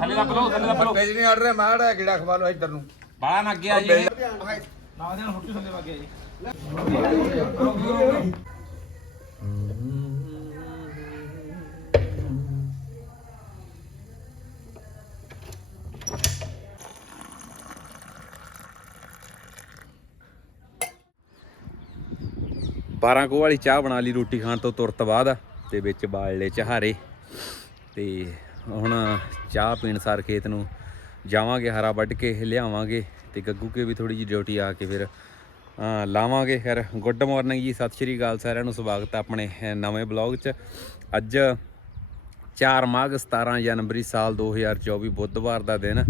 ਥੱਲੇ ਦੱਬ ਲਓ ਥੱਲੇ ਦੱਬ ਲਓ। ਪੇਜ ਨਹੀਂ ਅੜ ਰਿਹਾ ਮਾੜਾ ਕਿਹੜਾ ਖਵਾ ਲੋ ਇੱਧਰ ਨੂੰ। ਬਾਲਾ ਨੱਗ ਗਿਆ ਜੀ। ਇਹ। ਬਾਰਾਂ ਕੋ ਵਾਲੀ ਚਾਹ ਬਣਾ ਲਈ ਰੋਟੀ ਖਾਣ ਤੋਂ ਤੁਰਤ ਬਾਅਦ ਤੇ ਵਿੱਚ ਬਾਲ ਲਏ ਚਾਹਾਰੇ। ਤੇ ਹੁਣ ਚਾਹ ਪੀਣ ਸਾਰ ਖੇਤ ਨੂੰ ਜਾਵਾਂਗੇ, ਹਰਾ ਵੱਢ ਕੇ ਲਿਆਵਾਂਗੇ ਤੇ ਗੱਗੂ ਕੇ ਵੀ ਥੋੜੀ ਜੀ ਡਿਊਟੀ ਆ ਕੇ ਫਿਰ ਲਾਵਾਂਗੇ। ਫਿਰ ਗੁੱਡ ਮਾਰਨਿੰਗ ਜੀ, ਸਤਿ ਸ਼੍ਰੀ ਅਕਾਲ ਸਾਰਿਆਂ ਨੂੰ, ਸਵਾਗਤ ਹੈ ਆਪਣੇ ਨਵੇਂ ਬਲੌਗ 'ਚ। ਅੱਜ 4 ਮਾਘ 17 ਜਨਵਰੀ ਸਾਲ 2024 ਬੁੱਧਵਾਰ ਦਾ ਦਿਨ।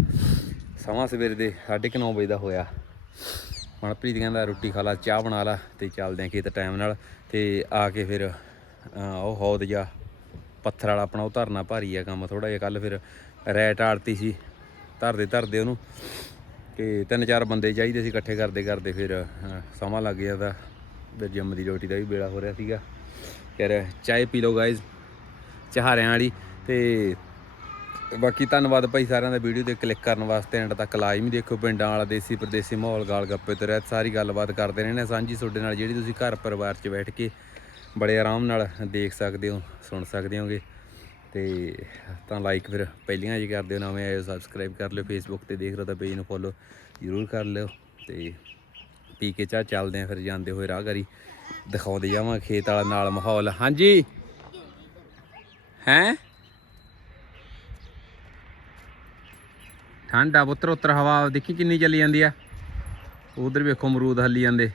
ਸਮਾਂ ਸਵੇਰ ਦੇ 9:30 ਵਜੇ ਦਾ ਹੋਇਆ। ਮਨਪ੍ਰੀਤ ਕਹਿੰਦਾ, ਰੋਟੀ ਖਾ ਲਾ, ਚਾਹ ਬਣਾ ਲਾ ਤੇ ਚੱਲਦੇ ਆਂ ਖੇਤ ਟਾਈਮ ਨਾਲ ਤੇ ਆ ਕੇ ਫਿਰ ਉਹ ਹੌਦ ਜਾ ਪੱਥਰ ਵਾਲਾ ਆਪਣਾ ਉਹ ਧਰਨਾ ਭਾਰੀ ਆ ਕੰਮ ਥੋੜਾ ਜਿਹਾ ਕੱਲ ਫਿਰ ਰੈਟ ਆੜਤੀ ਸੀ, ਧਰਦੇ ਧਰਦੇ ਉਹਨੂੰ ਤੇ ਤਿੰਨ ਚਾਰ ਬੰਦੇ ਚਾਹੀਦੇ ਸੀ ਇਕੱਠੇ ਕਰਦੇ ਕਰਦੇ ਫਿਰ ਸਮਾਂ ਲੱਗ ਗਿਆ ਜਾਂਦਾ, ਫਿਰ ਜਿੰਮ ਦੀ ਰੋਟੀ ਦਾ ਵੀ ਬੇੜਾ ਹੋ ਰਿਹਾ ਸੀਗਾ। ਯਾਰ ਚਾਹ ਪੀ ਲਓ ਗਾਇਜ਼ ਚਹਾਰਿਆਂ ਵਾਲੀ ਤੇ ਬਾਕੀ ਧੰਨਵਾਦ ਭਾਈ ਸਾਰਿਆਂ ਦਾ ਵੀਡੀਓ ਤੇ ਕਲਿੱਕ ਕਰਨ ਵਾਸਤੇ ਐਂਡ ਤੱਕ ਲਾਜ਼ਮੀ ਦੇਖੋ ਪਿੰਡਾਂ ਵਾਲਾ, ਦੇਸੀ ਪ੍ਰਦੇਸੀ ਮਾਹੌਲ, ਗਾਲ ਗੱਪੇ ਤੇ ਰਹਿਤ, ਸਾਰੀ ਗੱਲਬਾਤ ਕਰਦੇ ਰਹਿੰਦੇ ਹਾਂ ਸਾਂਝੀ ਤੁਹਾਡੇ ਨਾਲ ਜਿਹੜੀ ਤੁਸੀਂ ਘਰ ਪਰਿਵਾਰ 'ਚ ਬੈਠ ਕੇ ਬੜੇ ਆਰਾਮ ਨਾਲ ਦੇਖ ਸਕਦੇ ਹੋ, ਸੁਣ ਸਕਦੇ ਹੋਗੇ। ਤੇ ਤਾਂ ਲਾਈਕ ਫਿਰ ਪਹਿਲੀਆਂ ਜੀ ਕਰ ਦਿਓ, ਨਵੇਂ ਆਏ ਸਬਸਕ੍ਰਾਈਬ ਕਰ ਲਿਓ ਫੇਸਬੁੱਕ ਤੇ, ਦੇਖ ਰਹੇ ਤਾਂ ਪੇਜ ਨੂੰ ਫੋਲੋ ਜ਼ਰੂਰ ਕਰ ਲਿਓ। ਤੇ ਪੀ ਕੇ ਚਾਹ ਚੱਲਦੇ ਆ ਫਿਰ, ਜਾਂਦੇ ਹੋਏ ਰਾਹਗਰੀ ਦਿਖਾਉਂਦੇ ਜਾਵਾਂ ਖੇਤ ਵਾਲਾ ਨਾਲ ਮਾਹੌਲ। ਹਾਂਜੀ। ਹੈਂ? ਠੰਡ ਆ ਪੁੱਤਰ, ਉੱਤਰ ਹਵਾ, ਦੇਖੀ ਕਿੰਨੀ ਚੱਲੀ ਜਾਂਦੀ ਆ। ਉਧਰ ਵੇਖੋ ਅਮਰੂਦ ਹੱਲੀ ਜਾਂਦੇ।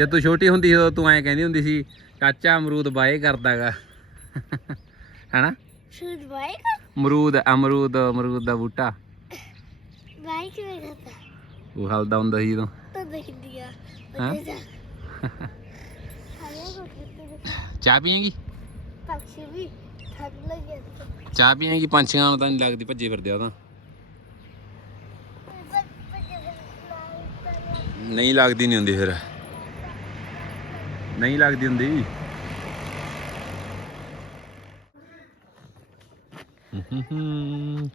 ਜੇ ਤੂੰ ਛੋਟੀ ਹੁੰਦੀ ਸੀ ਤੂੰ ਐਂ ਕਹਿੰਦੀ ਹੁੰਦੀ ਸੀ ਚਾਚਾ ਅਮਰੂਦ ਬਾਏ ਕਰਦਾਗਾ। ਹੈਨਾ? ਸ਼ੂਟ ਬਾਈਕ ਅਮਰੂਦ ਅਮਰੂਦ ਅਮਰੂਦ ਦਾ ਬੂਟਾ। ਬਾਈਕ ਕਿਵੇਂ ਕਰਦਾ ਉਹ ਹਲਦਾ ਹੁੰਦਾ ਸੀ ਜਦੋਂ ਤਾਂ ਦੇਖਦੀ ਆ ਹਾਂ? ਉੱਥੇ ਜਾ। ਹਾਲੇ ਕੋ ਕਿਤੇ ਚਾਹ ਪੀਏਗੀ? ਪਕਸ਼ੀ ਵੀ ਠੰਡ ਲੱਗੇ ਚਾਹ ਪੀਏਗੀ? ਪੰਛੀਆਂ ਨੂੰ ਤਾਂ ਨਹੀਂ ਲੱਗਦੀ ਭੱਜੇ ਫਿਰਦੇ ਆ ਤਾਂ ਨਹੀਂ ਲੱਗਦੀ ਨਹੀਂ ਹੁੰਦੀ ਫਿਰ। ਨਹੀਂ ਲੱਗਦੀ ਹੁੰਦੀ।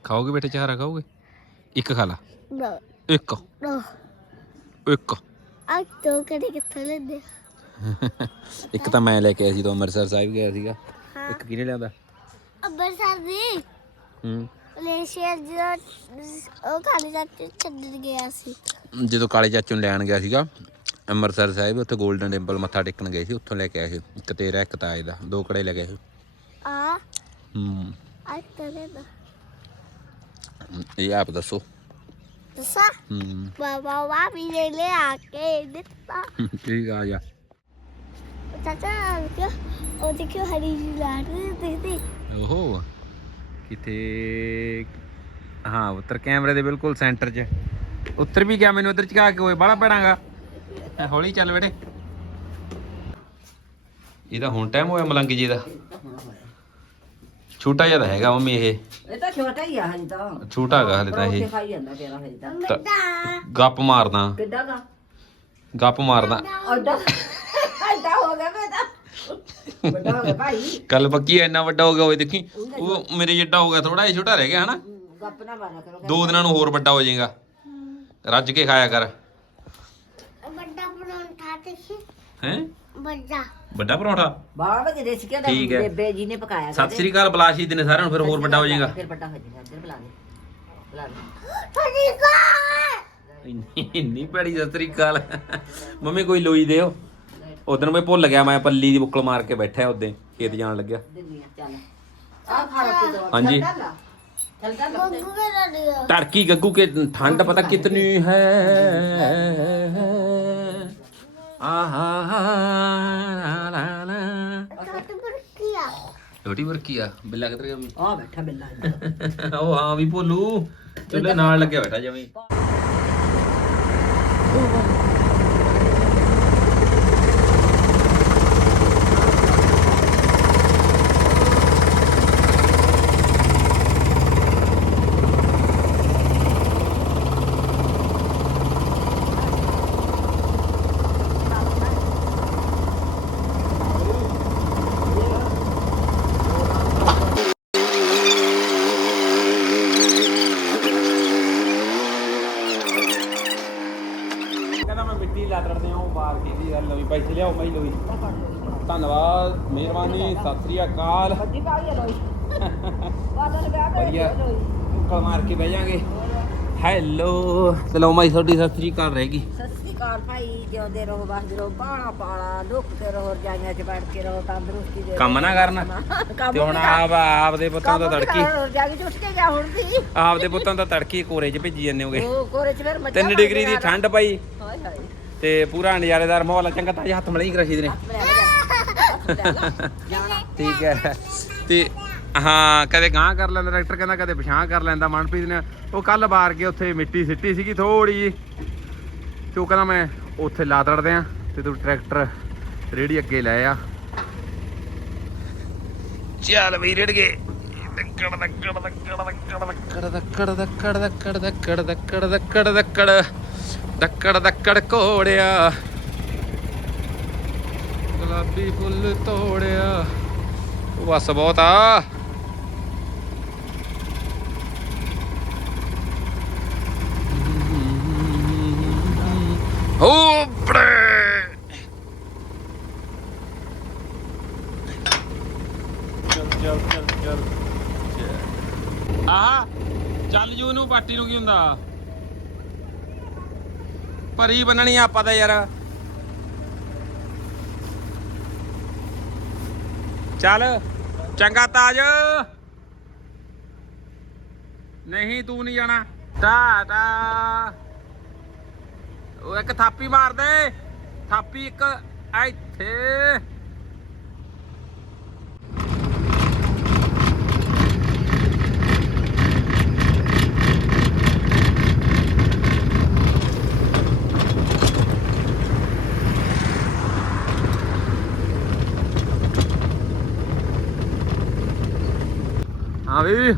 ਖਾਓਗੇ ਬੇਟੇ ਚਾਰਾ ਖਾਓਗੇ? ਇੱਕ ਖਾ ਲਾ। ਨਾ। ਇੱਕ। ਨਾ। ਇੱਕ। ਆ ਤੋ ਕਦੇ ਕਿੱਥੇ ਲੈਂਦੇ ਇੱਕ ਤਾਂ ਮੈਂ ਲੈ ਕੇ ਆਇਆ ਸੀ ਤੋਂ ਅੰਮ੍ਰਿਤਸਰ ਸਾਹਿਬ ਗਿਆ ਸੀਗਾ। ਇੱਕ ਕਿਹਨੇ ਲਿਆਂਦਾ? ਅੰਬਰਸਰ ਦੀ। ਹੂੰ। ਮਲੇਸ਼ੀਆ ਜਿਹੜਾ ਉਹ ਖਾਲੀ ਜਾਂਦੇ ਛੱਡਣ ਗਿਆ ਸੀ। ਜਦੋਂ ਕਾਲੇ ਚਾਚੂ ਨੂੰ ਲੈਣ ਗਿਆ ਸੀਗਾ ਅੰਮ੍ਰਿਤਸਰ ਸਾਹਿਬ ਉੱਥੇ 골ਡਨ ਟੈਂਪਲ ਮੱਥਾ ਟੇਕਣ ਗਏ ਸੀ ਉੱਥੋਂ ਲੈ ਕੇ ਆਏ ਸੀ। ਇੱਕ ਤੇਰਾ ਇੱਕ ਤਾਏ ਦਾ ਦੋ ਕੜੇ ਲੈ ਗਏ ਸੀ। ਆ। ਹੂੰ। ਆ ਤੇਰੇ ਦਾ। ਇਹ ਆਪ ਦੱਸੋ। ਦੱਸਾ। ਹੂੰ। ਬਾਬਾ ਵਾ ਵੀ ਲੈ ਲੈ ਆ ਕੇ ਦਿੱਤਾ। ਠੀਕ ਆ ਜਾ। ਚਾਚਾ ਕਿਉਂ ਉਹ ਦੇਖਿਓ ਹਰੀ ਜੀ ਲਾਟ ਦੇਖਦੇ। ਓਹੋ। ਕਿਤੇ ਹਾਂ ਉੱਤਰ ਕੈਮਰੇ ਦੇ ਬਿਲਕੁਲ ਸੈਂਟਰ 'ਚ। ਉੱਤਰ ਵੀ ਗਿਆ ਮੈਨੂੰ ਉੱਧਰ ਚਕਾ ਕੇ ਓਏ ਬਾਲਾ ਪੈਣਾਗਾ ਹੌਲੀ ਚੱਲ ਬੇਟੇ। ਇਹਦਾ ਹੁਣ ਟਾਈਮ ਹੋਇਆ ਮਲੰਗੀ ਜੀ ਦਾ। ਛੋਟਾ ਜਿਹਾ ਤਾਂ ਹੈਗਾ ਮੰਮੀ ਇਹ। ਇਹ ਤਾਂ ਛੋਟਾ ਹੀ ਆ ਹਜੇ ਤਾਂ। ਛੋਟਾ ਹੈਗਾ ਹਲੇ ਤਾਂ ਇਹ। ਖਾਈ ਜਾਂਦਾ ਤੇਰਾ ਹਜੇ ਤਾਂ। ਵੱਡਾ ਗੱਪ ਮਾਰਦਾ। ਕਿੱਡਾ ਦਾ? ਗੱਪ ਮਾਰਦਾ। ਅੱਡਾ। ਅੱਡਾ ਹੋ ਗਿਆ ਮੈਂ ਤਾਂ। ਵੱਡਾ ਹੋ ਗਿਆ ਭਾਈ। ਕੱਲ ਪੱਕੀ ਇੰਨਾ ਵੱਡਾ ਹੋ ਗਿਆ ਓਏ ਦੇਖੀ। ਉਹ ਮੇਰੇ ਜਿੱਡਾ ਹੋ ਗਿਆ ਥੋੜਾ ਜਿਹਾ ਛੋਟਾ ਰਹਿ ਗਿਆ ਹਨਾ। ਗੱਪ ਨਾ ਮਾਰਿਆ ਕਰੋ ਦੋ ਦਿਨਾਂ ਨੂੰ ਹੋਰ ਵੱਡਾ ਹੋ ਜਾਏਗਾ। ਰੱਜ ਕੇ ਖਾਇਆ ਕਰ। ਹੈ? ਵੱਡਾ। ਵੱਡਾ ਪਰੌਂਠਾ? ਬਾਹਰ ਵਿੱਚ ਦੇਸੀ ਘਿਓ ਦਾ ਠੀਕ ਹੈ। ਬੇਬੇ ਜੀ ਨੇ ਪਕਾਇਆ ਸਤਿ ਸ੍ਰੀ ਅਕਾਲ ਬਲਾਸ਼ੀ ਦਿਨੇ ਸਾਰਿਆਂ ਨੂੰ ਫਿਰ ਹੋਰ ਵੱਡਾ ਹੋ ਜਾਏਗਾ। ਫਿਰ ਵੱਡਾ ਹੋ ਜਾਏਗਾ ਇੱਧਰ ਬੁਲਾ ਦੇ। ਬੁਲਾ ਦੇ। ਫੜੀ ਕਾ ਇੰਨੀ ਇੰਨੀ ਭੈੜੀ ਸਤਿ ਸ੍ਰੀ ਅਕਾਲ। ਮੰਮੀ ਕੋਈ ਲੋਈ ਦਿਓ। ਉਦੋਂ ਮੈਂ ਭੁੱਲ ਗਿਆ ਮੈਂ ਪੱਲੀ ਦੀ ਬੁੱਕਲ ਮਾਰ ਕੇ ਬੈਠਾ ਉਦੋਂ ਖੇਤ ਜਾਣ ਲੱਗਿਆ। ਦਿੰਦੀ ਆ ਚੱਲ। ਆ ਖਾ ਰੋਟੀ ਦੋ। ਹਾਂਜੀ। ਚੱਲ ਚੱਲ ਚੱਲ ਚੱਲ ਮੰਗੂ ਮੇਰਾ ਦਿਓ ਟਰਕੀ ਗੱਗੂ ਕੇ ਠੰਡ ਪਤਾ ਕਿਤਨੀ ਹੈ। ਆਹਾ ਛੋਟੀ ਛੋਟੀ ਵਰਕੀ ਆ। ਬਿੱਲਾ ਕਿੱਧਰ ਗਿਆ? ਆ ਬੈਠਾ ਬਿੱਲਾ ਉਹ ਹਾਂ ਵੀ ਭੋਲੂ। ਚੁੱਲ੍ਹੇ ਨਾਲ ਲੱਗਿਆ ਬੈਠਾ ਜਮੀ। ਅਕਾਲ ਵੱਡੀ ਕਾਲੀ ਲੋਈ। ਵਾਦਲ ਗਿਆ ਤੇ ਵਧੀਆ। ਲੋਈ। ਮੁੱਕਲ ਮਾਰ ਕੇ ਬਹਿ ਜਾਾਂਗੇ। ਹੈਲੋ। ਚਲੋ ਮਾਈ ਤੁਹਾਡੀ ਸਤਿ ਸ੍ਰੀ ਅਕਾਲ ਰਹੇਗੀ ਸਤਿ ਸ੍ਰੀ ਅਕਾਲ ਭਾਈ ਜਿਉਂਦੇ ਰਹੋ ਬਸਦੇ ਰਹੋ ਬਾਣਾ ਪਾਣਾ ਦੁੱਖ ਤੇ ਰਹੋ ਰਜਾਈਆਂ 'ਚ ਬੈਠ ਕੇ ਰਹੋ ਤੰਦਰੁਸਤੀ ਦੇ ਕੰਮ ਨਾ ਕਰਨਾ। ਕੰਮ ਤੇ ਹੁਣ ਆਪ ਆਪਦੇ ਪੁੱਤਾਂ ਦਾ ਤੜਕੀ ਰਜਾਈ 'ਚ ਉੱਠ ਕੇ ਜਾ ਹੁਣ ਦੀ ਆਪਦੇ ਪੁੱਤਾਂ ਦਾ ਤੜਕੀ ਕੋਰੇ 'ਚ ਭੇਜੀ ਜਾਂਦੇ ਹੋਗੇ। ਉਹ ਕੋਰੇ 'ਚ ਫਿਰ ਮੱਝਾਂ 3 ਡਿਗਰੀ ਦੀ ਠੰਡ ਪਈ। ਹਾਏ ਹਾਏ। ਤੇ ਪੂਰਾ ਨਜ਼ਾਰੇਦਾਰ ਮਾਹੌਲ ਆ, ਚੰਗਾ ਤਾਂ ਹੱਥ ਮਲਾਈ ਰਸ਼ੀਦ ਨੇ ਠੀਕ ਹੈ ਤੇ ਹਾਂ ਕਦੇ ਗਾਂ ਕਰ ਲੈਂਦਾ ਡਾਕਟਰ ਕਹਿੰਦਾ ਕਦੇ ਪਛਾਂ ਕਰ ਲੈਂਦਾ ਮਨਪ੍ਰੀਤ ਨੇ ਉਹ ਕੱਲ ਬਾਰ ਕੇ ਉੱਥੇ ਮਿੱਟੀ ਸਿੱਟੀ ਸੀਗੀ ਥੋੜੀ ਜੀ ਤੇ ਉਹ ਕਹਿੰਦਾ ਮੈਂ ਉੱਥੇ ਲਾ ਤੜਦੇ ਆ ਤੇ ਤੂੰ ਟਰੈਕਟਰ ਰੇੜੀ ਅੱਗੇ ਲੈ ਆ ਚੱਲ ਬਈ ਰੇੜ ਗਏ ਦੱਕੜ ਦੱਕੜ ਦੱਕੜ ਦੱਕੜ ਦੱਕੜ ਦੱਕੜ ਦੱਕੜ ਦੱਕੜ ਦੱਕੜ ਦੱਕੜ ਦੱਕੜ ਦੱਕੜ ਦੱਕੜ ਘੋੜਿਆ ਗੁਲਾਬੀ ਫੁੱਲ ਤੋੜਿਆ। ਬਸ ਬਹੁਤ ਆ। ਹੋਪੜੇ ਚੱਲ ਚੱਲ ਚੱਲ ਚੱਲ। ਆਹ ਚੱਲ ਜੂ ਨੂੰ ਪਾਟੀ ਨੂੰ ਕੀ ਹੁੰਦਾ? ਭਰੀ ਬੰਨਣੀ ਆ ਆਪਾਂ ਤਾਂ ਯਾਰ। ਚੱਲ, ਚੰਗਾ ਤਾਜ। ਨਹੀਂ, ਤੂੰ ਨਹੀਂ ਜਾਣਾ। ਟਾਟਾ ਉਹ ਇੱਕ ਥਾਪੀ ਮਾਰ ਦੇ। ਥਾਪੀ ਇੱਕ ਇੱਥੇ। ਹਾਂ ਵੀ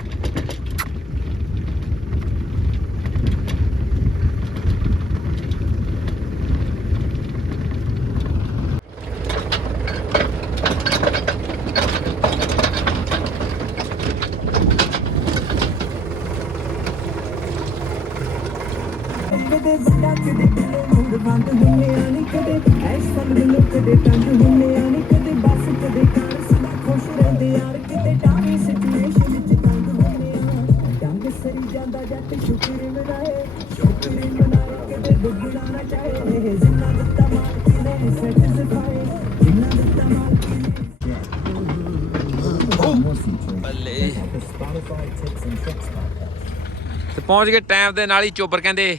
ਪਹੁੰਚ ਗਏ ਟਾਈਮ ਦੇ ਨਾਲ ਹੀ ਚੋਬਰ ਕਹਿੰਦੇ,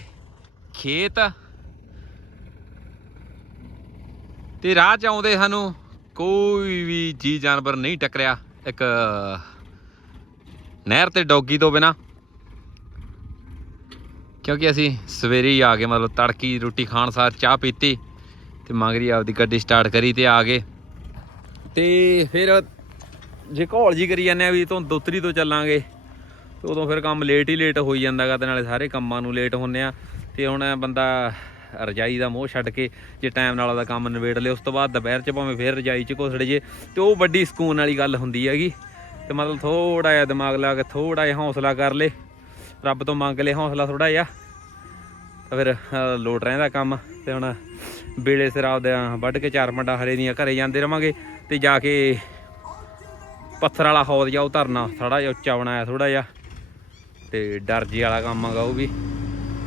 ਖੇਤ? ਤੇ ਰਾਹ ਚ ਆਉਂਦੇ ਸਾਨੂੰ ਕੋਈ ਵੀ ਜੀ ਜਾਨਵਰ ਨਹੀਂ ਟੱਕਰਿਆ। ਇੱਕ ਨਹਿਰ ਤੇ ਡੌਗੀ ਤੋਂ ਬਿਨਾ। ਕਿਉਂਕਿ ਅਸੀਂ ਸਵੇਰੇ ਹੀ ਆ ਗਏ, ਮਤਲਬ ਤੜਕੀ ਰੋਟੀ ਖਾਣ ਸਾਰ ਚਾਹ ਪੀਤੀ ਤੇ ਮੰਗਰੀ ਆਪਦੀ ਗੱਡੀ ਸਟਾਰਟ ਕਰੀ ਤੇ ਆ ਗਏ। ਤੇ ਫਿਰ ਜੇ ਘੋਲ ਜੀ ਕਰੀ ਜਾਂਦੇ ਆ ਵੀ ਤੋਂ ਦੋਤਰੀ ਤੋਂ ਚੱਲਾਂਗੇ। ਤੇ ਉਦੋਂ ਫਿਰ ਕੰਮ ਲੇਟ ਹੀ ਲੇਟ ਹੋਈ ਜਾਂਦਾਗਾ ਤੇ ਨਾਲੇ ਸਾਰੇ ਕੰਮਾਂ ਨੂੰ ਲੇਟ ਹੁੰਨੇ ਆ। ਤੇ ਹੁਣ ਬੰਦਾ ਰਜਾਈ ਦਾ ਮੋਹ ਛੱਡ ਕੇ ਜੇ ਟਾਈਮ ਨਾਲ ਉਹਦਾ ਕੰਮ ਨਿਬੇੜ ਲੇ, ਉਸ ਤੋਂ ਬਾਅਦ ਦੁਪਹਿਰ 'ਚ ਭਾਵੇਂ ਫਿਰ ਰਜਾਈ 'ਚ ਘੁਸੜ ਜੇ, ਤੇ ਉਹ ਵੱਡੀ ਸਕੂਨ ਵਾਲੀ ਗੱਲ ਹੁੰਦੀ ਹੈਗੀ। ਤੇ ਮਤਲਬ ਥੋੜਾ ਜਿਹਾ ਦਿਮਾਗ ਲਾ ਕੇ ਥੋੜਾ ਜਿਹਾ ਹੌਸਲਾ ਕਰ ਲੇ। ਰੱਬ ਤੋਂ ਮੰਗ ਲੇ ਹੌਸਲਾ ਥੋੜਾ ਜਿਹਾ। ਤਾਂ ਫਿਰ ਲੋਟ ਰਹਿੰਦਾ ਕੰਮ। ਤੇ ਹੁਣ ਵੇਲੇ ਸਿਰ ਆਪਦੇ ਵੱਢ ਕੇ ਚਾਰ ਮੰਡਾ ਹਰੇ ਦੀਆਂ ਘਰੇ ਜਾਂਦੇ ਰਵਾਂਗੇ। ਤੇ ਜਾ ਕੇ ਪੱਥਰ ਵਾਲਾ ਹੌਦ ਜਾ ਉਹ ਧਰਨਾ ਥੋੜਾ ਜਿਹਾ ਉੱਚਾ ਬਣਾਇਆ ਥੋੜਾ ਜਿਹਾ। ਤੇ ਡਰ ਜੀ ਵਾਲਾ ਕੰਮ ਹੈਗਾ ਉਹ ਵੀ।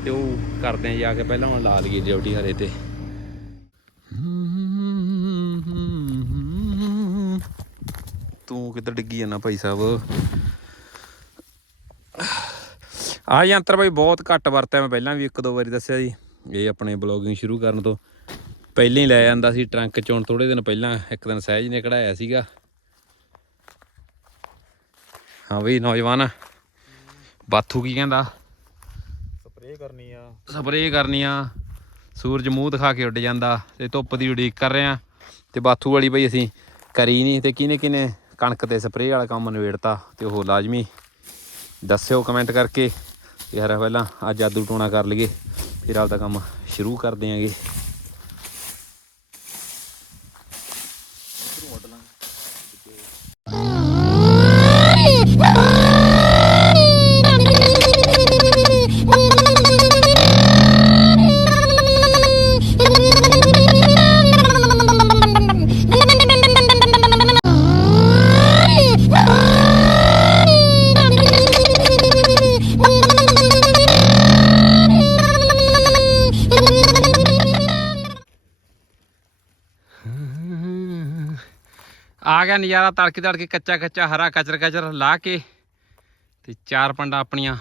ਤੇ ਉਹ ਕਰਦੇ ਆ ਜਾ ਕੇ ਪਹਿਲਾਂ ਹੁਣ ਲਾ ਲਈਏ ਡਿਊਟੀ ਹਰੇ ਤੇ। ਤੂੰ ਕਿੱਧਰ ਡਿੱਗੀ ਜਾਂਦਾ ਭਾਈ ਸਾਹਿਬ? ਆ ਯੰਤਰ ਭਾਈ ਬਹੁਤ ਘੱਟ ਵਰਤਿਆ ਮੈਂ ਪਹਿਲਾਂ ਵੀ ਇੱਕ ਦੋ ਵਾਰੀ ਦੱਸਿਆ ਜੀ। ਇਹ ਆਪਣੇ ਬਲੌਗਿੰਗ ਸ਼ੁਰੂ ਕਰਨ ਤੋਂ ਪਹਿਲਾਂ ਹੀ ਲੈ ਜਾਂਦਾ ਸੀ, ਟਰੰਕ ਚੋਂ ਹੁਣ ਥੋੜੇ ਦਿਨ ਪਹਿਲਾਂ ਇੱਕ ਦਿਨ ਸਹਿਜ ਨੇ ਕਢਾਇਆ ਸੀਗਾ। ਹਾਂ ਬਈ ਨੌਜਵਾਨ। ਬਾਥੂ ਕੀ ਕਹਿੰਦਾ? ਸਪਰੇਅ ਕਰਨੀ ਆ। ਸਪਰੇਅ ਕਰਨੀ ਆ। ਸੂਰਜ ਮੂੰਹ ਦਿਖਾ ਕੇ ਉੱਡ ਜਾਂਦਾ ਤੇ ਧੁੱਪ ਦੀ ਉਡੀਕ ਕਰ ਰਹੇ ਆ। ਤੇ ਬਾਥੂ ਵਾਲੀ ਬਈ ਅਸੀਂ ਕਰੀ ਨਹੀਂ ਤੇ ਕਿਨੇ ਕਿਨੇ ਕਣਕ ਤੇ ਸਪਰੇਅ ਵਾਲਾ ਕੰਮ ਨਿਬੇੜਤਾ ਤੇ ਉਹ ਲਾਜ਼ਮੀ ਦੱਸਿਓ ਕਮੈਂਟ ਕਰਕੇ। ਯਾਰ ਪਹਿਲਾਂ ਆ ਜਾਦੂ ਟੋਣਾ ਕਰ ਲਈਏ ਫਿਰ ਆਪਦਾ ਕੰਮ ਸ਼ੁਰੂ ਕਰ ਦਿਆਂਗੇ ਗਿਆ ਨਜ਼ਾਰਾ ਤੜਕੇ ਤੜਕੇ ਕੱਚਾ ਕੱਚਾ ਹਰਾ ਕਚਰ ਕਚਰ ਲਾ ਕੇ ਤੇ ਚਾਰ ਪੰਡਾ ਆਪਣੀਆਂ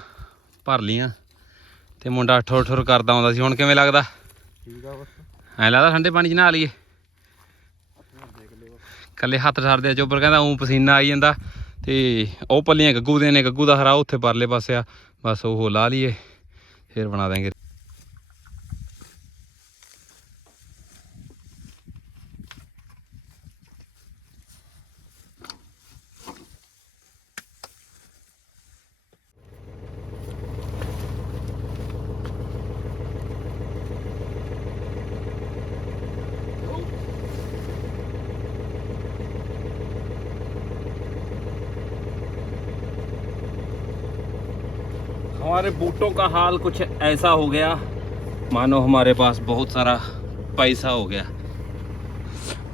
ਭਰ ਲੀਆਂ ਤੇ ਮੁੰਡਾ ਠੋਰ ਠੋਰ ਕਰਦਾ ਆਉਂਦਾ ਸੀ। ਹੁਣ ਕਿਵੇਂ ਲੱਗਦਾ? ਠੀਕ ਆ ਬਸ। ਐ ਲੱਗਦਾ ਠੰਡੇ ਪਾਣੀ 'ਚ ਨਹਾ ਲਈਏ। ਕੱਲੇ ਹੱਥ ਆ ਚੋਬਰ ਕਹਿੰਦਾ ਉਂ ਪਸੀਨਾ ਆਈ ਜਾਂਦਾ ਤੇ ਉਹ ਪੱਲੀਆਂ ਗੱਗੂ ਦੇ ਨੇ ਗੱਗੂ ਦਾ ਹਰਾ ਉੱਥੇ ਪਰਲੇ ਪਾਸੇ ਆ। ਬਸ ਉਹ ਲਾ ਲਈਏ ਫਿਰ ਬਣਾ ਦਾਂਗੇ हमारे बूटों का हाल कुछ ऐसा हो गया मानो हमारे पास बहुत सारा पैसा हो गया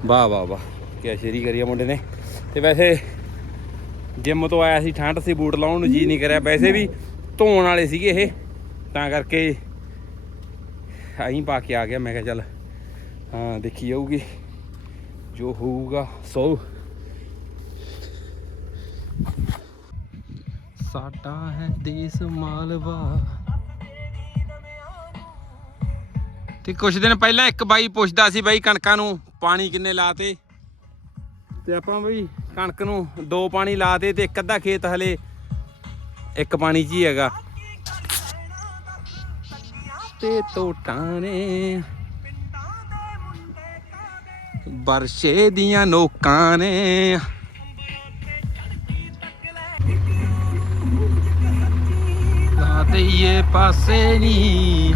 ਵਾਹ ਵਾਹ ਵਾਹ ਕਿਆ ਸ਼ੇਰੀ ਕਰੀ ਆ ਮੁੰਡੇ ਨੇ ਤੇ ਵੈਸੇ ਜਿਮ ਤੋਂ ਆਇਆ ਸੀ ਠੰਡ ਸੀ ਬੂਟ ਲਾਉਣ ਨੂੰ ਜੀ ਨਹੀਂ ਕਰਿਆ ਵੈਸੇ ਵੀ ਧੋਣ ਵਾਲੇ ਸੀਗੇ ਇਹ ਤਾਂ ਕਰਕੇ ਆਹੀਂ ਪਾ ਕੇ ਆ ਗਿਆ ਮੈਂ ਕਿਹਾ ਚੱਲ ਹਾਂ ਦੇਖੀ ਜਾਊਗੀ ਜੋ ਹੋਊਗਾ ਸੋ ਸਾਡਾ ਹੈ ਦੇਸ ਮਾਲਵਾ। ਤੇ ਕੁਝ ਦਿਨ ਪਹਿਲਾਂ ਇੱਕ ਬਾਈ ਪੁੱਛਦਾ ਸੀ ਬਾਈ ਕਣਕਾਂ ਨੂੰ ਪਾਣੀ ਕਿੰਨੇ ਲਾਤੇ? ਤੇ ਆਪਾਂ ਬਈ ਕਣਕ ਨੂੰ ਦੋ ਪਾਣੀ ਲਾਤੇ ਤੇ ਇੱਕ ਅੱਧਾ ਖੇਤ ਹਲੇ ਇੱਕ ਪਾਣੀ 'ਚ ਹੀ ਹੈਗਾ। ਤੇ ਤੋਟਾਂ ਨੇ ਬਰਸ਼ੇ ਦੀਆਂ ਨੋਕਾਂ ਨੇ। ਪਾਸੇ ਨੀ।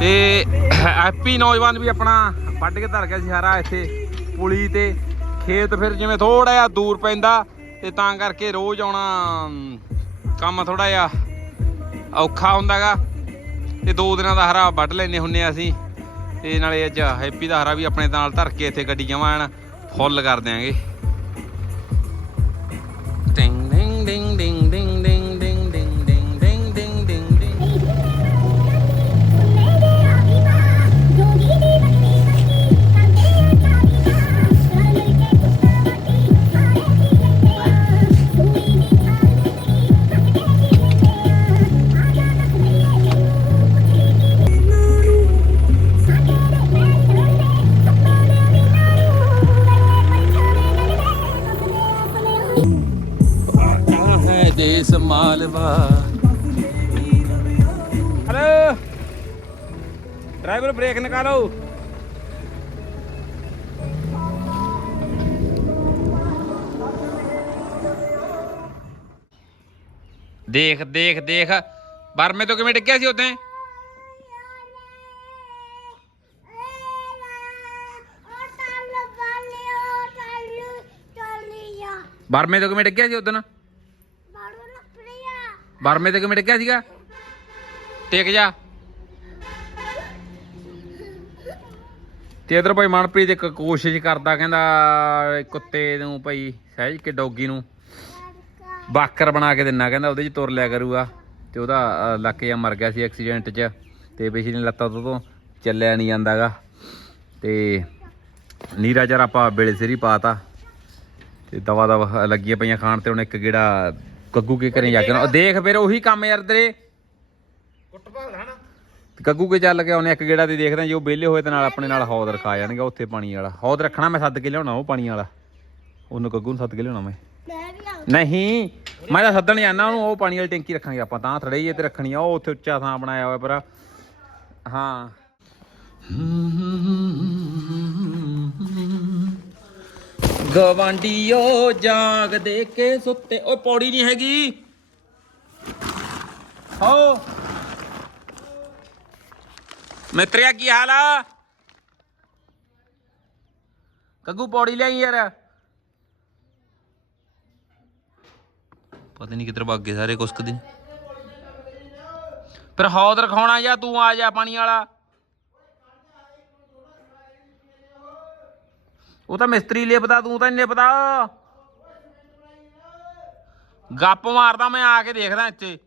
ਤੇ ਹੈਪੀ ਨੌਜਵਾਨ ਵੀ ਆਪਣਾ ਵੱਢ ਕੇ ਧਰ ਗਿਆ ਸੀ ਸਾਰਾ ਇੱਥੇ ਪੁਲੀ ਤੇ। ਖੇਤ ਫਿਰ ਜਿਵੇਂ ਥੋੜਾ ਜਿਹਾ ਦੂਰ ਪੈਂਦਾ ਤੇ ਤਾਂ ਕਰਕੇ ਰੋਜ਼ ਆਉਣਾ ਕੰਮ ਥੋੜਾ ਜਿਹਾ ਔਖਾ ਹੁੰਦਾਗਾ। ਤੇ ਦੋ ਦਿਨਾਂ ਦਾ ਹਰਾ ਵੱਢ ਲੈਨੇ ਹੁੰਨੇ ਆ ਅਸੀਂ। ਤੇ ਨਾਲੇ ਅੱਜ ਹੈਪੀ ਦਾ ਹਰਾ ਵੀ ਆਪਣੇ ਨਾਲ ਧਰ ਕੇ ਇੱਥੇ ਗੱਡੀ ਜਮਾਣ ਫੁੱਲ ਕਰ ਦਿਆਂਗੇ। ਟਿੰਗ। ਮਾਲਵਾ ਹੈਲੋ। ਡਰਾਈਵਰ ਬ੍ਰੇਕ ਨਿਕਾਲੋ। ਦੇਖ ਦੇਖ ਦੇਖ। ਬਰਮੇ ਤੋਂ ਕਿਵੇਂ ਡਿੱਗਿਆ ਸੀ ਉਦੋਂ ਬਰਮੇ ਤੋਂ ਕਿਵੇਂ ਡਿੱਗਿਆ ਸੀ ਉਦੋਂ ਬਰਮੇ ਤੇ ਕਿਵੇਂ ਡਿੱਗਿਆ ਸੀਗਾ? ਟਿਕ ਜਾ। ਤੇ ਇਧਰ ਭਾਈ ਮਨਪ੍ਰੀਤ ਇੱਕ ਕੋਸ਼ਿਸ਼ ਕਰਦਾ, ਕਹਿੰਦਾ ਕੁੱਤੇ ਨੂੰ ਭਾਈ, ਸਹਿਜ ਕੇ ਡੌਗੀ ਨੂੰ ਬਾਕਰ ਬਣਾ ਕੇ ਦਿੰਨਾ। ਕਹਿੰਦਾ, ਉਹਦੇ 'ਚ ਤੁਰ ਲਿਆ ਕਰੂਗਾ। ਤੇ ਉਹਦਾ ਲੱਕ ਜਾਂ ਮਰ ਗਿਆ ਸੀ ਐਕਸੀਡੈਂਟ 'ਚ, ਤੇ ਪਿਛਲੀ ਲੱਤਾਂ ਤੋਂ ਤੋਂ ਚੱਲਿਆ ਨਹੀਂ ਜਾਂਦਾਗਾ। ਤੇ ਨੀਰਾ ਜਰ ਆਪਾਂ ਬੇਲੇ ਸਿਰ ਹੀ ਪਾਤਾ। ਤੇ ਦਵਾ ਦਵਾ ਲੱਗੀਆਂ ਪਈਆਂ ਖਾਣ ਤੇ ਹੁਣ ਇੱਕ ਗੇੜਾ ਗੱਗੂ ਕੇ ਘਰੇ ਜਾ ਕੇ ਉਹ ਦੇਖ ਫਿਰ ਉਹੀ ਕੰਮ ਯਾਰ ਤੇਰੇ। ਕੁੱਟ ਭਾਲਦਾ ਨਾ। ਗੱਗੂ ਕੇ ਚੱਲ ਕੇ ਉਹਨੇ ਇੱਕ ਗੇੜਾ ਤੇ ਦੇਖਦਾ ਜੇ ਉਹ ਵਿਹਲੇ ਹੋਏ ਤੇ ਨਾਲ ਆਪਣੇ ਨਾਲ ਹੌਦ ਰਖਾ ਜਾਣਗੇ ਉੱਥੇ ਪਾਣੀ ਵਾਲਾ। ਹੌਦ ਰੱਖਣਾ ਮੈਂ ਸੱਦ ਕੇ ਲਿਆਉਣਾ ਉਹ ਪਾਣੀ ਵਾਲਾ। ਉਹਨੂੰ ਗੱਗੂ ਨੂੰ ਸੱਦ ਕੇ ਲਿਆਉਣਾ ਮੈਂ। ਨਹੀਂ ਮੈਂ ਤਾਂ ਸੱਦਣ ਜਾਣਾ ਉਹਨੂੰ ਉਹ ਪਾਣੀ ਵਾਲੀ ਟੈਂਕੀ ਰੱਖਾਂਗੇ ਆਪਾਂ ਤਾਂ ਥੜੇ ਜਿਹੇ ਤੇ ਰੱਖਣੀ ਆ ਉਹ ਉੱਥੇ ਉੱਚਾ ਥਾਂ ਬਣਾਇਆ ਹੋਇਆ ਪਰ। ਹਾਂ। ਗਵਾਂਡੀਓ ਜਾਗ ਦੇ ਕੇ ਸੁੱਤੇ। ਓਏ, ਪੌੜੀ ਨਹੀਂ ਹੈਗੀ। ਹੋ ਮਿੱਤਰਿਆ, ਕੀ ਹਾਲ ਆ? ਕੱਗੂ, ਪੌੜੀ ਲਿਆਈ ਯਾਰ। ਪਤਾ ਨਹੀਂ ਕਿੱਧਰ ਭੱਗ ਗਏ ਸਾਰੇ ਕੁਸਕ ਦੇ ਫਿਰ ਹੌਦ ਰਖਾਉਣਾ ਜਾਂ ਤੂੰ ਆ ਜਾ ਪਾਣੀ ਵਾਲਾ? ਉਹ ਤਾਂ ਮਿਸਤਰੀ ਲਿਪਦਾ, ਤੂੰ ਤਾਂ ਨਹੀਂ ਲਿਪਦਾ। ਗੱਪ ਮਾਰਦਾ ਮੈਂ ਆ ਕੇ ਦੇਖਦਾ ਇੱਥੇ।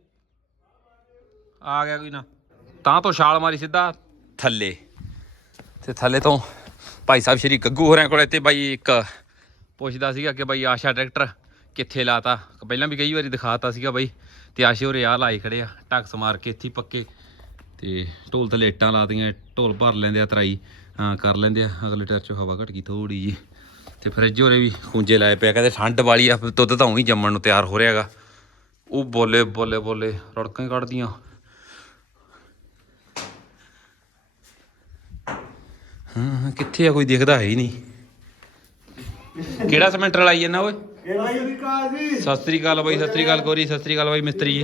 ਆ ਗਿਆ ਕੋਈ ਨਾ। ਤਾਂ ਤੋਂ ਛਾਲ ਮਾਰੀ ਸਿੱਧਾ। ਥੱਲੇ। ਤੇ ਥੱਲੇ ਤੋਂ ਭਾਈ ਸਾਹਿਬ ਸ਼੍ਰੀ ਗੱਗੂ ਹੋਰਾਂ ਕੋਲ ਇੱਥੇ ਬਾਈ ਇੱਕ ਪੁੱਛਦਾ ਸੀਗਾ ਕਿ ਬਾਈ ਆਸ਼ਾ ਟਰੈਕਟਰ ਕਿੱਥੇ ਲਾਤਾ। ਪਹਿਲਾਂ ਵੀ ਕਈ ਵਾਰੀ ਦਿਖਾਤਾ ਸੀਗਾ ਬਾਈ। ਤੇ ਆਸ਼ੇ ਹੋਰੇ ਆ ਲਾਈ ਖੜੇ ਆ ਟਕਸ ਮਾਰ ਕੇ ਇੱਥੇ ਪੱਕੇ। ਤੇ ਢੋਲ ਤੇ ਲੇਟਾਂ ਲਾਤੀਆਂ, ਢੋਲ ਭਰ ਲੈਂਦੇ ਆ ਤਰਾਈ। ਹਾਂ ਕਰ ਲੈਂਦੇ ਆ। ਅਗਲੇ ਟਾਇਰ ਚੋਂ ਹਵਾ ਘਟ ਗਈ ਥੋੜੀ ਜੀ ਤੇ ਫਰਿੱਜ ਹੋਰੇ ਵੀ ਖੁੰਝੇ ਲਾਏ ਪਿਆ ਕਹਿੰਦੇ ਠੰਡ ਵਾਲੀ ਆ ਦੁੱਧ ਤਾਂ ਉਹੀ ਜੰਮਣ ਨੂੰ ਤਿਆਰ ਹੋ ਰਿਹਾਗਾ ਉਹ ਬੋਲੇ ਬੋਲੇ ਬੋਲੇ ਰੜਕਾਂ ਹੀ ਕੱਢਦੀਆਂ। ਹਾਂ ਕਿੱਥੇ ਆ ਕੋਈ ਦਿਖਦਾ ਹੈ ਹੀ ਨਹੀਂ। ਕਿਹੜਾ ਸਿਮੈਂਟ ਲਾਈ ਜਾਂਦਾ ਓਏ? ਸਤਿ ਸ੍ਰੀ ਅਕਾਲ ਬਾਈ ਸਤਿ ਸ੍ਰੀ ਅਕਾਲ ਗੋਰੀ ਸਤਿ ਸ੍ਰੀ ਅਕਾਲ ਬਾਈ ਮਿਸਤਰੀ ਜੀ।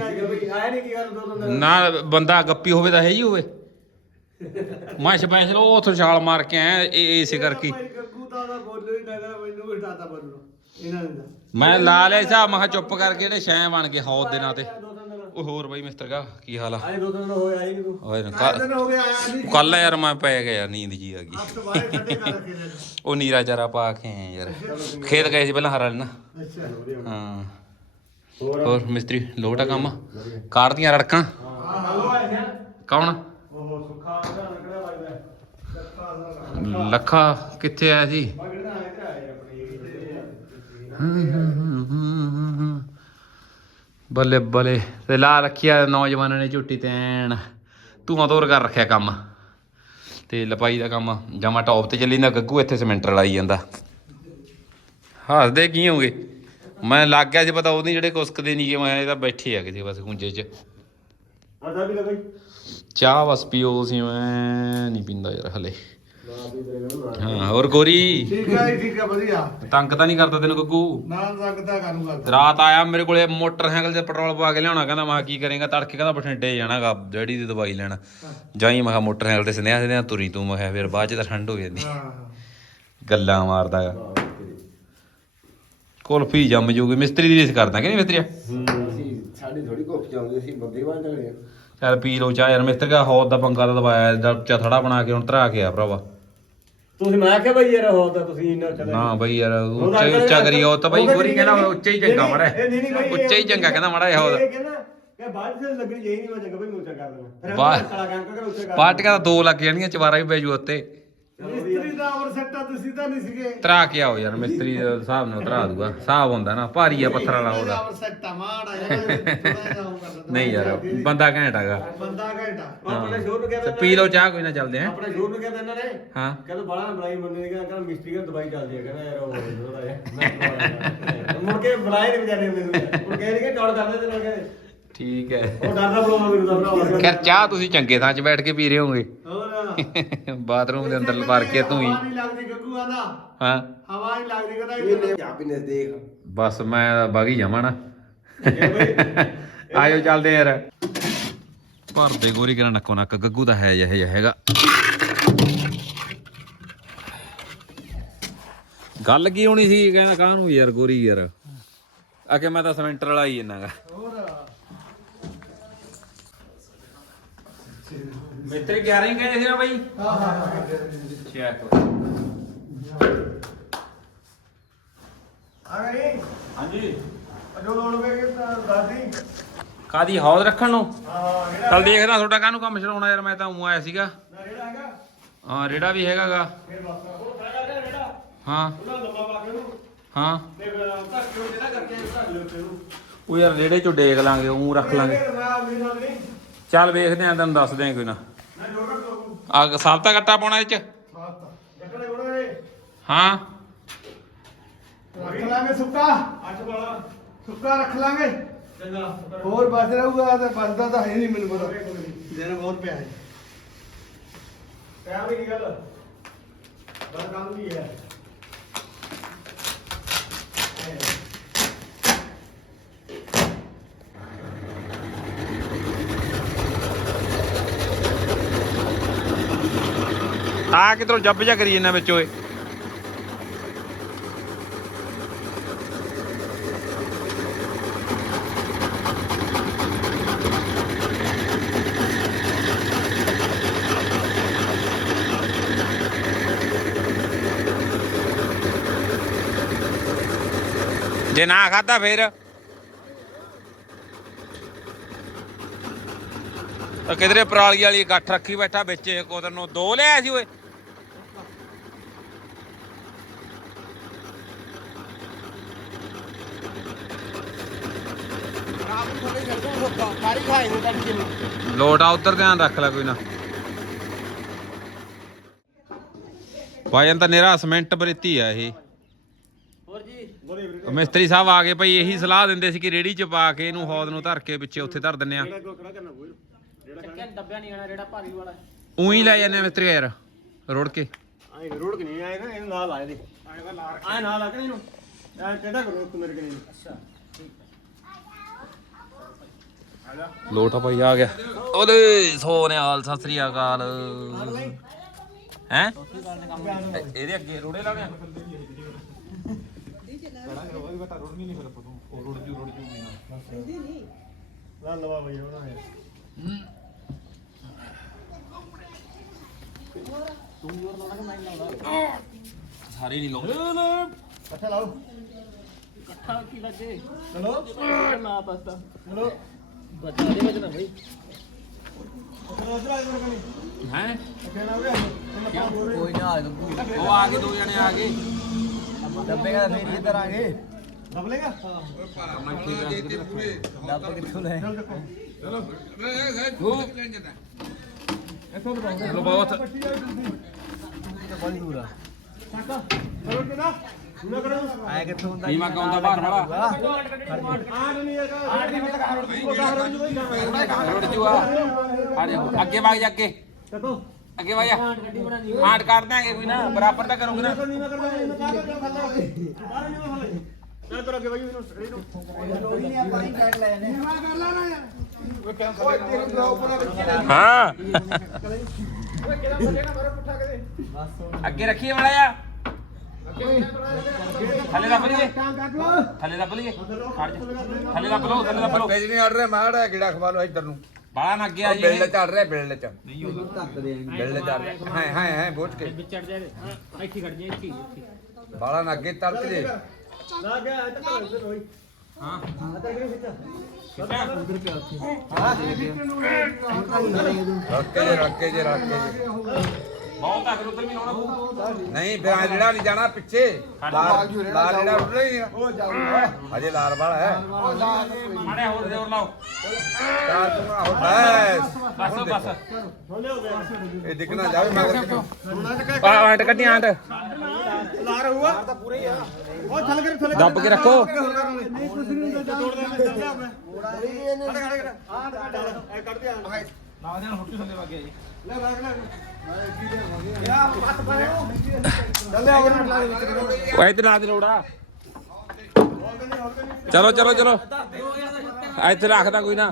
ਨਾ ਬੰਦਾ ਗੱਪੀ ਹੋਵੇ ਤਾਂ ਹੈ ਹੀ ਹੋਵੇ। ਮੈਂ ਸਪੈਸ਼ਲ ਉਹ ਉੱਥੋਂ ਛਾਲ ਮਾਰ ਕੇ ਆਇਆ ਇਹ ਇਸੇ ਕਰਕੇ। ਮੈਂ ਲਾ ਲਿਆ ਹਿਸਾਬ ਮੈਂ ਕਿਹਾ ਚੁੱਪ ਕਰਕੇ ਇਹਨੇ ਸ਼ੈ ਬਣ ਕੇ ਹੌਦ ਦੇ ਨਾਂ ਤੇ। ਉਹ ਹੋਰ ਬਾਈ ਮਿਸਤਰ ਕਾ ਕੀ ਹਾਲ ਆ? ਆਏ ਦੋ ਦਿਨ ਹੋਏ ਆਈ ਨੂੰ ਓਏ ਦਿਨ ਹੋ ਗਏ ਆਇਆ ਨਹੀਂ। ਕੱਲ ਯਾਰ ਮੈਂ ਪੈ ਗਿਆ ਯਾਰ ਨੀਂਦ ਜੀ ਆ ਗਈ। ਹਫ਼ਤੇ ਬਾਅਦ ਠੰਡੇ ਕਰ ਰੱਖੇ ਨੇ। ਉਹ ਨੀਰਾ ਚਾਰਾ ਪਾ ਕੇ ਆਏ ਯਾਰ। ਖੇਤ ਗਏ ਸੀ ਪਹਿਲਾਂ ਹਰਾ ਲੈਣਾ ਅੱਛਾ ਹਾਂ ਹੋਰ ਮਿਸਤਰੀ ਲੋਟ ਕੰਮ? ਕਾੜਦੀਆਂ ਰੜਕਾਂ? ਹਲੋ ਆਇਆ ਕੌਣ? ਉਹ ਸੁੱਖਾ ਦਾ ਕਿਹੜਾ ਲੱਗਦਾ ਲੱਖਾ ਦਾ ਲੱਖਾ ਕਿੱਥੇ ਆਇਆ ਸੀ ਮਗਰ ਆਇਆ ਤੇ ਆਇਆ ਆਪਣੀ ਬੱਲੇ ਬੱਲੇ ਤੇ ਲਾ ਰੱਖਿਆ ਨੌਜਵਾਨਾਂ ਨੇ ਝੁੱਟੀ ਤੈਨ ਧੂਆਂ ਤੋਰ ਕਰ ਰੱਖਿਆ ਕੰਮ। ਤੇ ਲਪਾਈ ਦਾ ਕੰਮ ਜਮਾ ਟੌਪ ਤੇ ਚੱਲੀ ਨਾ ਗੱਗੂ ਇੱਥੇ ਸਿਮੈਂਟਰ ਲਾਈ ਜਾਂਦਾ। ਹੱਸਦੇ ਕੀ ਹੋਗੇ ਮੈਂ ਲੱਗ ਗਿਆ ਸੀ ਪਤਾ ਉਹਦੀ ਜਿਹੜੇ ਕੁਸਕਦੇ ਨਹੀਂ ਗਏ ਮੈਂ ਇਹ ਤਾਂ ਬੈਠੇ ਆ ਕਿਸੇ ਬਸ ਗੁੰਜੇ 'ਚ। ਆਦਾ ਵੀ ਲਗਾਈ ਚਾਹ ਬਸ ਪੀਓ ਸੀ ਮੈਂ ਨਹੀਂ ਪੀਂਦਾ ਯਾਰ ਹਲੇ। ਹਾਂ ਹੋਰ ਗੋਰੀ? ਠੀਕ ਹੈ ਜੀ, ਠੀਕ ਹੈ ਵਧੀਆ। ਤੰਗ ਤਾਂ ਨਹੀਂ ਕਰਦਾ ਤੈਨੂੰ ਗੱਗੂ? ਨਾ ਲੱਗਦਾ ਕਾਨੂੰ ਕਰਦਾ? ਰਾਤ ਆਇਆ ਮੇਰੇ ਕੋਲੇ ਮੋਟਰਸਾਈਕਲ 'ਤੇ ਪੈਟਰੋਲ ਪਵਾ ਕੇ ਲਿਆਉਣਾ ਕਹਿੰਦਾ ਮੈਂ ਕਿਹਾ ਕੀ ਕਰੇਗਾ ਤੜਕੇ ਕਹਿੰਦਾ ਬਠਿੰਡੇ ਜਾਣਾਗਾ ਡੈਡੀ ਦੀ ਦਵਾਈ ਲੈਣ। ਜਾਈ ਮੈਂ ਕਿਹਾ ਮੋਟਰਸਾਈਕਲ ਤੇ ਸੰਧਿਆ ਸੰਧਿਆ ਤੁਰੀ ਤੂੰ ਮੈਂ ਕਿਹਾ ਫਿਰ ਬਾਅਦ 'ਚ ਤਾਂ ਠੰਡ ਹੋ ਜਾਂਦੀ। ਹਾਂ। ਗੱਲਾਂ ਮਾਰਦਾ। ਗਾ ਕੁਲਫੀ ਜੰਮ ਜੂਗੀ ਮਿਸਤਰੀ ਦੀ ਰੀਸ ਕਰਦਾ ਕਿ ਨਹੀਂ ਮਿਸਤਰੀਆ ਸਾਡੀ ਥੋੜੀ ਕੋਪ ਚੱਲਦੀ ਸੀ ਬੰਦੇ ਵਾਂ ਤਗੜੇ ਚੱਲ ਪੀ ਲਓ ਚਾਹ ਯਾਰ ਮਿਸਤਰੀ ਕਾ ਹੌਦ ਦਾ ਪੰਗਾ ਤਾਂ ਦਵਾਇਆ ਦਾ ਥੜਾ ਬਣਾ ਕੇ ਹੁਣ ਧਰਾ ਕੇ ਆ ਭਰਾਵਾ। ਤੁਸੀਂ ਮੈਂ ਕਿਹਾ ਬਈ ਯਾਰ ਹੋ ਤਾਂ ਤੁਸੀਂ ਇੰਨਾ ਚਲੇ ਨਾ ਬਈ ਯਾਰ ਉੱਚਾ ਹੀ ਉੱਚਾ ਕਰੀ ਉਹ ਤਾਂ ਬਈ ਗੋਰੀ ਕਹਿੰਦਾ ਉੱਚਾ ਹੀ ਚੰਗਾ ਮੜਾ ਉੱਚਾ ਹੀ ਚੰਗਾ ਕਹਿੰਦਾ ਮੜਾ ਇਹ ਹੌਦ। ਇਹ ਕਹਿੰਦਾ ਕਿ ਬਾਅਦ ਚ ਲੱਗਣੀ ਚਾਹੀਦੀ ਨਹੀਂ ਮੈਂ ਚੰਗਾ ਬਈ ਉੱਚਾ ਕਰ ਦੇਣਾ ਫਿਰ ਬਾਹਰ- ਕਾਲਾ ਕੰਮ ਕਰ ਉੱਚਾ ਕਰ ਪਾਟਕਾ ਤਾਂ ਦੋ ਲੱਗ ਜਾਣਗੀਆਂ ਚਵਾਰਾ ਵੀ ਪੈ ਜੂ ਉੱਤੇ। ਮਿਸਤਰੀ ਦਾ ਔਰ ਸੱਟਾ ਤੁਸੀਂ ਤਾਂ ਨਹੀਂ ਸੀਗੇ। ਧਰਾ ਕੇ ਆਓ ਯਾਰ ਮਿਸਤਰੀ ਦੇ ਹਿਸਾਬ ਨਾਲ ਧਰਾ ਦੂਗਾ। ਹਿਸਾਬ ਹੁੰਦਾ ਨਾ ਭਾਰੀ ਆ ਪੱਥਰ ਵਾਲਾ ਉਹਦਾ। ਸੱਟਾ ਮਾੜਾ ਨਹੀਂ ਯਾਰ ਬੰਦਾ ਘੈਂਟ ਹੈਗਾ ਬੰਦਾ ਘੰਟਾ ਹਾਂ। ਆਪਣੇ ਸ਼ੋਰ ਨੂੰ ਤੇ ਕਹਿੰਦਾ ਪੀ ਲਓ ਚਾਹ ਕੋਈ ਨਾ ਚੱਲਦੇ ਆ ਆਪਣੇ ਸ਼ੋਰ ਨੂੰ ਕਹਿੰਦਾ ਇਹਨਾਂ ਨੇ। ਹਾਂ। ਕਹਿੰਦਾ ਬੜਾ ਬੁਲਾਈ ਬੰਦੇ ਨੇ ਕਹਿੰਦਾ ਮਿਸਤਰੀ ਕਹਿੰਦਾ ਦਵਾਈ ਚੱਲਦੀ ਹੈ ਕਹਿੰਦਾ ਯਾਰ ਉਹ ਥੋੜਾ ਜਿਹਾ। ਮੁੜ ਕੇ ਬੁਲਾਏ ਨੇ ਵਿਚਾਰੇ ਮੈਨੂੰ। ਮੁੜ ਕੇ ਇਹਨੇ ਟੌੜ ਕਰਦੇ ਤੇ ਨਾਲ ਕਹਿੰਦੇ ਠੀਕ ਹੈ। ਉਹ ਡਰਦਾ ਬੁਲਾਉਣਾ ਮੈਨੂੰ ਦਾ ਭਰਾ ਖੈਰ ਚਾਹ ਤੁਸੀਂ ਚੰਗੇ ਥਾਂ 'ਚ ਬੈਠ ਕੇ ਪੀ ਰਹੇ ਹੋਗੇ ਬਾਥਰੂਮ ਦੇ ਅੰਦਰ ਵੜ ਕੇ ਤੂੰ ਹੀ। ਹਵਾ ਨਹੀਂ ਲੱਗਦੀ ਗੱਗੂ ਆਂਦਾ ਹਾਂ। ਹਵਾ ਨਹੀਂ ਲੱਗਦੀ ਕਹਿੰਦਾ ਇਹ ਚਾਹ ਪੀਨੇ ਦੇਖ ਬਸ ਮੈਂ ਬਾਗੀ ਜਾਵਾਂ ਨਾ। ਆਇਓ ਚੱਲਦੇ ਯਾਰ। ਭਰਦੇ ਗੋਰੀ ਕਰਾਂ ਨੱਕੋ ਨੱਕ ਗੱਗੂ ਦਾ ਹੈ ਜਿਹਾ ਜਿਹਾ ਹੈਗਾ। ਗੱਲ ਕੀ ਹੋਣੀ ਸੀ ਕਹਿੰਦਾ ਕਾਹਨੂੰ ਯਾਰ ਗੋਰੀ ਯਾਰ। ਆ ਕੇ ਮੈਂ ਤਾਂ ਸਿਮੈਂਟਰ ਵਾਲਾ ਹੀ ਇੰਨਾਗਾ ਮਿੱਤਰ 11 ਹੀ ਕਹਿੰਦੇ ਸੀ ਨਾ ਬਾਈ? ਹਾਂ ਹਾਂ ਚੈੱਕ ਆ ਗਈ ਹਾਂਜੀ। ਜੋ ਲੋੜ ਪਏਗੀ ਤਾਂ ਦੱਸ ਦੀ ਕਾਦੀ ਹੌਦ ਰੱਖਣ ਨੂੰ? ਹਾਂ ਚੱਲ ਦੇਖਦਾ ਤੁਹਾਡਾ ਕਾਹਨੂੰ ਕੰਮ ਛਡਾਉਣਾ ਯਾਰ ਮੈਂ ਤਾਂ ਉਂ ਆਇਆ ਸੀਗਾ। ਨਾ ਜਿਹੜਾ ਹੈਗਾ? ਹਾਂ ਰੇੜਾ ਵੀ ਹੈਗਾਗਾ ਫਿਰ ਬਸ ਉਹ ਹਾਂ। ਉਹਨਾਂ ਲੰਮਾ ਪਾ ਕੇ ਉਹਨੂੰ। ਹਾਂ। ਤੇ ਘਰ ਕਿਉਂ ਜਿਹੜਾ ਕਰਕੇ ਘਰ ਲਿਓ ਤੇ ਉਹਨੂੰ। ਉਹ ਯਾਰ ਰੇੜੇ ਚੋਂ ਡੇਕ ਲਾਂਗੇ ਉਂ ਰੱਖ ਲਾਂਗੇ। ਫਿਰ ਮੈਂ ਮੇਰੇ ਨਾਲ ਨਹੀਂ। ਚੱਲ ਵੇਖਦੇ ਆਂ ਤੈਨੂੰ ਦੱਸ ਦਿਆਂ ਕੋਈ ਨਾ। ਜੋੜ ਆ ਸਾਬਤਾ ਕੱਟਾ ਪਾਉਣਾ ਇਹ ਚ? ਸਾਤ ਹਾਂ ਰੱਖ ਲਾਂਗੇ ਸੁੱਕਾ। ਅੱਠ ਵਾਲਾ। ਸੁੱਕਾ ਰੱਖ ਲਾਂਗੇ। ਚੰਗਾ। ਹੋਰ ਬਸ ਰਹੂਗਾ ਤੇ ਬਸਦਾ ਤਾਂ ਹੈ ਨਹੀਂ ਮੈਨੂੰ ਪਤਾ। ਦਿਨ ਬਹੁਤ ਪਿਆ ਹੈ। ਟਾਈਮ ਦੀ ਗੱਲ। ਬਸ ਕੰਮ ਹੈ। ਆ ਕਿਧਰੋਂ ਜੱਬ ਜਾ ਕਰੀ ਇਹਨਾਂ ਵਿੱਚ ਓਏ। ਜੇ ਨਾ ਖਾਦਾ ਫੇਰ। ਤਾਂ ਕਿਧਰੇ ਪਰਾਲੀ ਵਾਲੀ ਗੱਠ ਰੱਖੀ ਬੈਠਾ ਵਿੱਚ ਕੋਦਰ ਨੂੰ ਦੋ ਲਿਆ ਸੀ ਓਏ ਆਪ ਨੂੰ ਥੋੜੇ ਛੱਡ ਦੋ ਸੁੱਕਾ ਸਾਰੀ ਖਾਈ ਦੇ ਤੜਕੇ ਨੂੰ ਲੋਟ ਆ ਉੱਧਰ ਧਿਆਨ ਰੱਖ ਲੈ ਕੋਈ ਨਾ। ਭਾਜਨ ਤਾਂ ਨੇਰਾ ਸਿਮੈਂਟ ਬਰੇਤੀ ਆ ਇਹ। ਹੋਰ ਜੀ। ਮਿਸਤਰੀ ਸਾਹਿਬ ਆ ਗਏ ਭਾਈ ਇਹੀ ਸਲਾਹ ਦਿੰਦੇ ਸੀ ਕਿ ਰੇੜੀ ਚ ਪਾ ਕੇ ਇਹਨੂੰ ਹੌਦ ਨੂੰ ਧਰ ਕੇ ਪਿੱਛੇ ਉੱਥੇ ਧਰ ਦਿੰਨੇ ਆ। ਚੱਕਿਆ ਡੱਬਿਆ ਨਹੀਂ ਆਣਾ ਜਿਹੜਾ ਭਾਰੀ ਵਾਲਾ। ਉਹੀ ਲੈ ਜਾਂਦੇ ਮਿਸਤਰੀ ਯਾਰ ਰੋੜ ਕੇ। ਆਏ ਰੋੜ ਕੇ ਨਹੀਂ ਆਏ ਨਾ ਇਹਨੂੰ ਨਾਲ ਆਏ ਦੇ ਆਏ ਨਾਲ ਆ ਕੇ ਇਹਨੂੰ। ਐ ਟੇਡਾ ਕਰੋ ਮੇਰੇ ਕਨੇ ਅੱਛਾ। ਲੋਟ ਭਾਈ ਆ ਗਿਆ। ਉਹਦੇ ਸੋਨਿਆਲ ਸਤਿ ਸ੍ਰੀ ਅਕਾਲ। ਹੈ? ਇਹਦੇ ਅੱਗੇ ਰੋੜੇ ਲਾਉਣੇ ਆ? ਲਾ ਲਵਾ ਬਈ ਉਹਨਾਂ ਨੇ ਸਾਰੇ ਨਹੀਂ ਲਾਉਂਦੇ। ਅੱਛਾ ਲਾਓ। ਇਕੱਠਾ ਕੀ ਲੱਗੇ? ਚਲੋ। ਨਾ ਪਸਤਾ ਚਲੋ। ਬਚਾ ਦੇ ਬਚਣਾ ਬਈ। ਆ ਹੈ? ਕੋਈ ਨਾ ਆ ਗੱਗੂ ਉਹ ਆ ਗਏ ਦੋ ਜਣੇ ਆ ਗਏ। ਡੱਬੇ ਦਾ ਫੇਰ ਇੱਧਰ ਆ ਗਏ। ਦਬ ਲੇਗਾ ਡੱਬ ਕਿੱਥੋਂ ਲੈ? ਚਲੋ ਬਹੁਤ। ਬੜੀ ਦੂਰ ਆ ਚਲੋ ਕਿਦਾ ਸੁਣਾ ਕਰੋ ਆਇਆ ਕਿੱਥੋਂ ਹੁੰਦਾ? ਨੀਮਾ ਕਾਉਂਦਾ ਬਾਹਰ ਵਾਲਾ ਆ ਨਹੀਂ ਹੈਗਾ ਆੜ ਦੀ ਮਤਲਬ ਹਾਰਡ ਦੀ ਕੋਲ ਹਾਰਡ ਦੀ ਕੋਈ ਰੋੜ ਜੂਆ। ਆ ਜਾ ਅੱਗੇ ਵਗ ਜਾ ਅੱਗੇ। ਦੇਖੋ ਅੱਗੇ ਜਾ। ਹਾਂਡ ਕਰ ਦਾਂਗੇ ਕੋਈ ਨਾ। ਬਰਾਬਰ ਤਾਂ ਕਰੋਗੇ ਨਾ। ਨਹੀਂ ਮੈਂ ਕਰਦਾ ਇਹਨੂੰ ਕਾਹ ਕਰ ਖੱਲਾ ਬਾਹਰ ਨਹੀਂ ਮੈਂ ਖੱਲੇ ਚੱਲ ਕਰੋ ਅੱਗੇ ਇਹਨੂੰ ਨੂੰ ਨਹੀਂ ਆਪਾਂ ਹੀ ਕੱਟ ਲੈ ਨੇ। ਮੈਂ ਕਰ ਲਾ ਨਾ ਯਾਰ ਓਏ ਕਿਆ ਓਏ ਤੇਰੇ ਬਲੌਗ ਉੱਪਰ ਵਿੱਚ ਹਾਂ। ਓਏ ਕਿਹੜਾ ਥੱਲੇ ਨਾ ਮਾਰੋ ਪੁੱਠਾ ਕਦੇ ਅੱਗੇ ਰੱਖੀਏ ਮੜਾ ਜਾ ਥੱਲੇ ਦੱਬ ਲਈਏ। ਥੱਲੇ ਦੱਬ ਲਈਏ। ਖੜ ਜਾ। ਥੱਲੇ ਦੱਬ ਲਓ ਥੱਲੇ ਦੱਬ ਲਓ। ਪੇਜ ਨਹੀਂ ਅੜ ਰਿਹਾ ਮਾੜਾ ਕਿਹੜਾ ਖਵਾ ਲੋ ਇੱਧਰ ਨੂੰ। ਬਾਲਾ ਨਾ ਅੱਗੇ ਆ ਜੀ। ਬਿੱਲ ਚੜ ਰਿਹਾ ਬਿੱਲ ਚ ਧੱਕ ਦੇ ਬਿੱਲ ਚੜ ਰਿਹਾ। ਹਾਂ ਹਾਂ ਹਾਂ ਬੋਝ ਕੇ। ਚੜ ਜਾ ਇੱਥੇ ਖੜ ਜਾ ਇੱਥੇ ਬਾਲਾ ਨਾ ਅੱਗੇ ਤੜਕ ਜੇ ਨਾ ਗਿਆ ਇੱਥੇ ਤਾਂ ਇੱਥੇ ਹੋਈ ਹਾਂ। ਆ ਤਾਂ ਕਿਹਨੇ ਖਿੱਚਾ ਰੱਕੇ ਜੇ ਰੱਕੇ ਜੇ ਰੱਕੇ ਜੇ। ਬਹੁਤ ਆ ਫਿਰ ਉਧਰ ਵੀ ਲਾਉਣਾ ਪਊ। ਨਹੀਂ ਫਿਰ ਆ ਜਿਹੜਾ ਨਹੀਂ ਜਾਣਾ ਪਿੱਛੇ। ਲਾਲ ਲਾਲ ਜਿਹੜਾ ਉੱਡਣਾ ਹੀ ਨਹੀਂ ਅਜੇ ਲਾਲ ਵਾਲਾ ਹੈ। ਮਾੜੇ ਹੋਰ ਜ਼ੋਰ ਲਾਓ। ਚਾਰ ਹੋ ਬਸ ਬਸ। ਗਿਆ ਇਹ ਦਿਖਣਾ ਜਾਵੇ ਮਗਰ ਆ ਆਂਟ ਕੱਢੀ ਆਂਟ। ਲਾ ਰਹੂਗਾ। ਤਾਂ ਪੂਰੇ ਹੀ ਆ ਉਹ ਥੱਲੇ ਕਰ ਥੱਲੇ ਦੱਬ ਕੇ ਰੱਖੋ। ਨਹੀਂ ਕੁਛ ਨਹੀਂ ਹੁੰਦਾ ਤੋੜ ਦੇ ਮੈਂ ਚੱਲ ਆਪਣੇ ਖੜੇ ਖੜੇ ਖੜੇ ਆ ਚੱਲ ਐ ਕੱਢ ਦੇ। ਆ ਲਾ ਦੇ ਹੁੱਟੀ ਥੱਲੇ ਵਗ ਗਿਆ ਜੀ। ਲੈ ਰੱਖ ਲੈ। ਓਏ ਇੱਥੇ ਲਾ ਦੇ ਲੋੜਾ ਚਲੋ ਚਲੋ ਚਲੋ। ਇੱਥੇ ਰੱਖਦਾ ਕੋਈ ਨਾ।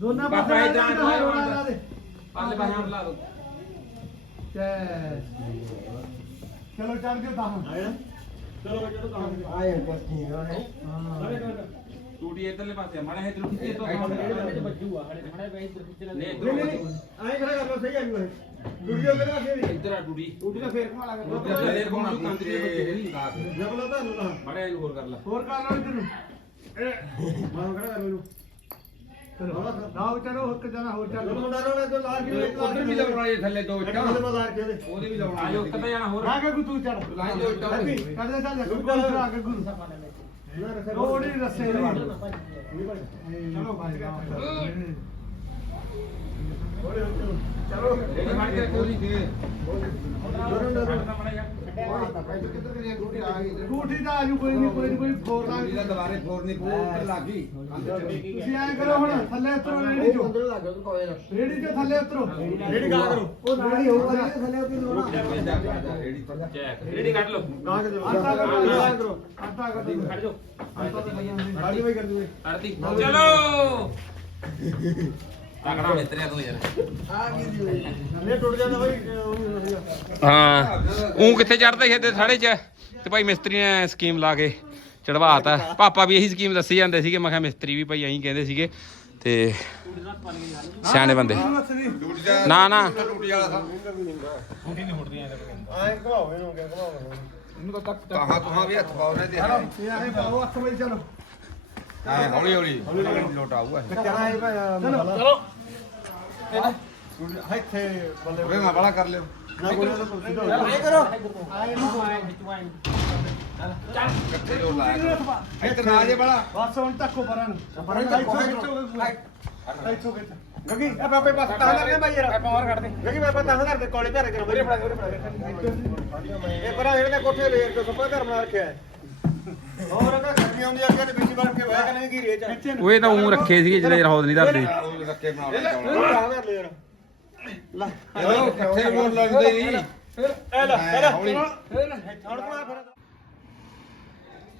ਦੋਨਾਂ ਪਾਸੇ ਪਾਸੇ ਇਧਰ ਆਂਟ ਲਾ ਲਾ ਦੇ। ਪਾਲੇ ਬਾਹਾਂ ਲਾ ਦੋ। ਚਲੋ ਚੱਲ ਕੇ ਤਾਂ ਚਲੋ ਚਲੋ ਤਾਂ ਆਇਆ ਪੱਤੀ ਹੈ। ਟੂਟੀ ਇਧਰਲੇ ਪਾਸੇ ਮਾੜਾ ਇਧਰ ਖਿੱਚੇ ਤੋਂ ਨਹੀਂ ਨਹੀਂ ਨਹੀਂ ਆਏ ਖੜਾ ਕਰ ਲੋ ਸਹੀ ਆ ਜੀ ਵੀਡੀਓ ਕਿਹੜਾ ਫੇਰ? ਇੱਧਰ ਆ ਟੂਟੀ। ਟੂਟੀ ਦਾ ਫੇਰ ਘੁਮਾ ਲਾਂਗੇ ਉੱਧਰ ਲੈ ਕੋਣਾ ਕੰਦ ਦੇ ਬੱਚੇ ਜਬਲਾ ਤਾਂ ਨਾ ਮਾੜਾ ਇਹਨੂੰ ਹੋਰ ਕਰ ਲਾ। ਹੋਰ ਕਰ ਲਓ ਇਧਰ ਨੂੰ। ਮਾਰ ਖੜਾ ਕਰ ਮੈਨੂੰ। ਚਲੋ ਲਾਓ ਚਲੋ ਇੱਕ ਜਣਾ ਹੋਰ ਚੱਲ ਚਲੋ ਮੁੰਡਾ ਰੋਣਾ ਤੇ ਲਾ ਕੇ ਉਧਰ ਵੀ ਲਾਉਣਾ ਇਹ ਥੱਲੇ ਦੋ ਇੱਟਾਂ। ਕਿਹਦੇ ਬਾਜ਼ਾਰ ਕੇ ਉਹਦੇ ਵੀ ਲਾਉਣਾ। ਆਜੋ ਕਿੱਥੇ ਜਾਣਾ ਹੋਰ। ਆ ਕੇ ਤੂੰ ਚੜ ਲਾਈ ਦੋ ਇੱਟਾਂ ਕੱਢ ਦੇ ਚੱਲ ਗੁਰੂ ਆ ਕੇ ਗੁਰੂ। ਨਹੀਂ ਰਸੇ। ਚਲੋ ਭਾਈ ਚਲੋ। ਇਹ ਫੜ ਕੇ ਕੋਈ ਦੇ ਟੂਟੀ ਦਾ ਆਜੂ ਕੋਈ ਨਹੀਂ ਕੋਈ ਨਹੀਂ ਕੋਈ ਫੋਰ ਲਾ ਇਹਦਾ ਦੁਬਾਰੇ ਫੋਰਨੀ ਪੂ ਉੱਧਰ ਲੱਗੀ ਤੁਸੀਂ ਐਂ ਕਰੋ ਹੁਣ ਥੱਲੇ ਉਤਰੋ ਰੇੜੀ ਚੋਂ। ਰੇੜੀ ਚੋਂ ਥੱਲੇ ਉਤਰੋ। ਰੇੜੀ ਗਾ ਕਰੋ। ਉਹ ਰੇੜੀ ਹੋਊਗਾ ਥੱਲੇ ਉਤਰੋ ਲੋਣਾ ਰੇਡੀ ਕੱਢ ਲਓ। ਆਟਾ ਕਰੋ। ਆਟਾ ਕਰੋ। ਕੱਢ ਜੋ ਗਾੜੀ ਵਈ ਕਰ ਦੂਏ ਅਰਤੀ ਚਲੋ। ਤਕੜਾ ਮਿੱਤਰਿਆ ਤੂੰ ਯਾਰ। ਟੁੱਟ ਹਾਂ। ਉਹ ਕਿੱਥੇ ਚੜਦਾ ਸੀ ਤੇ ਸਾੜੇ ਚ? ਤੇ ਭਾਈ ਮਿਸਤਰੀ ਨੇ ਸਕੀਮ ਲਾ ਕੇ ਚੜਵਾਤਾ ਪਾਪਾ ਵੀ ਇਹੀ ਸਕੀਮ ਦੱਸੀ ਜਾਂਦੇ ਸੀਗੇ। ਮੈਂ ਕਿਹਾ ਮਿਸਤਰੀ ਵੀ ਭਾਈ ਐਂ ਕਹਿੰਦੇ ਸੀਗੇ। ਤੇ ਸਿਆਣੇ ਬੰਦੇ। ਨਾ ਨਾ। ਡਿਊਟੀ ਵਾਲਾ ਥਾ ਆਏ ਘਵਾਓ ਇਹਨੂੰ ਕਿਆ ਘਵਾਓ ਇਹਨੂੰ ਤਾਂ ਤਾਹਾਂ ਤੁਹਾਂ ਵੀ ਹੱਥ ਪਾਉਣੇ ਤੇ ਇਹ ਆਏ ਪਾਓ ਹੱਥ ਵਿੱਚ ਚਲੋ। ਹਾਂ ਹੌਲੀ ਹੌਲੀ ਲੋਟ ਆਊਗਾ। ਚਲਾ। ਇਹ ਭਾਈ ਚਲੋ ਇਹਦਾ ਇੱਥੇ ਬੱਲੇ ਉਹਦੇ ਨਾਲ ਵਾਲਾ ਕਰ ਲਿਓ ਨਾ ਕੋਲੇ ਤਾਂ ਕੁਝ ਨਹੀਂ ਕਰੋ। ਆਏ ਨੂੰ ਆਏ ਇਕੱਠੇ ਲੋਟ ਲਾਇਆ ਕਰੋ। ਇੱਧਰ ਨਾ ਜੇ ਵਾਲਾ ਬਸ ਹੁਣ ਤੱਕੋ ਪਰਾਂ ਨੂੰ। ਪਰਾਂ ਇੱਥੋਂ ਇੱਥੋਂ ਇੱਥੋਂ ਗਗੀ ਇਹ ਬਾਬੇ ਬਸ ਤਾਂ ਕਰਕੇ ਭਾਈ ਯਾਰ। ਪਾਵਰ ਕੱਢ ਦੇ ਗਗੀ ਬਾਬਾ ਤਾਂ ਕਰਕੇ ਕੋਲੇ ਧਰ ਕੇ ਮੇਰੇ ਫੜਾ ਮੇਰੇ ਫੜਾ ਇਹ ਪਰਾਂ ਇਹਨੇ ਕੋਠੇ ਵੇਰ ਤੋਂ ਸੁਪਾ ਘਰ ਬਣਾ ਰੱਖਿਆ ਹੈ। ਹੋਰ ਅਗਾ ਖੱਤੀ ਆਉਂਦੀ ਆ ਕਿ ਵਿੱਚ ਵੜ ਕੇ ਹੋਇਆ ਕਿ ਨਹੀਂ ਘੀਰੇ ਚ। ਉਹ ਇਹ ਤਾਂ ਉਂ ਰੱਖੇ ਸੀਗੇ ਜਿਹੜੇ ਰਹੋਦ ਨਹੀਂ ਧਰਦੇ। ਉਹ ਰੱਕੇ ਬਣਾ ਲੈ ਲੈ ਯਾਰ। ਲੈ। ਇਕੱਠੇ ਲੋਟ ਲੱਗਦੇ ਨਹੀਂ। ਇਹ ਲੈ ਇਹ ਲੈ। ਹੌਲੀ ਹੁਣ ਕੋਲ ਫਿਰ।